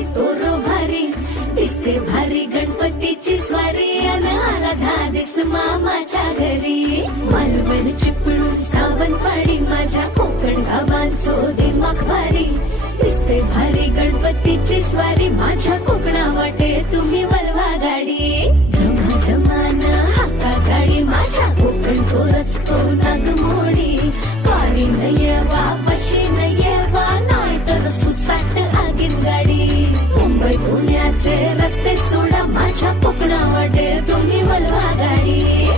बाई तोरो भारी दिसते भारी गणपतीची स्वारी अन आला धादिस मामाच्या घरी मालवण चिपळूण सावंतवाडी माझ्या कोकण गावांचो दिमाग भारी दिसते भारी गणपतीची स्वारी माझ्या कोकणा वाटे तुम्ही वळवा गाडी धमान हाका गाडी माझ्या कोकणचो रस्तो नागमोडी कारी नये वा बशी नये वा नाही तर सुसाट आगीन गाडी मुंबई पुण्याचे रस्ते सोडा माझ्या कोकणा वाटे तुम्ही वळवा गाडी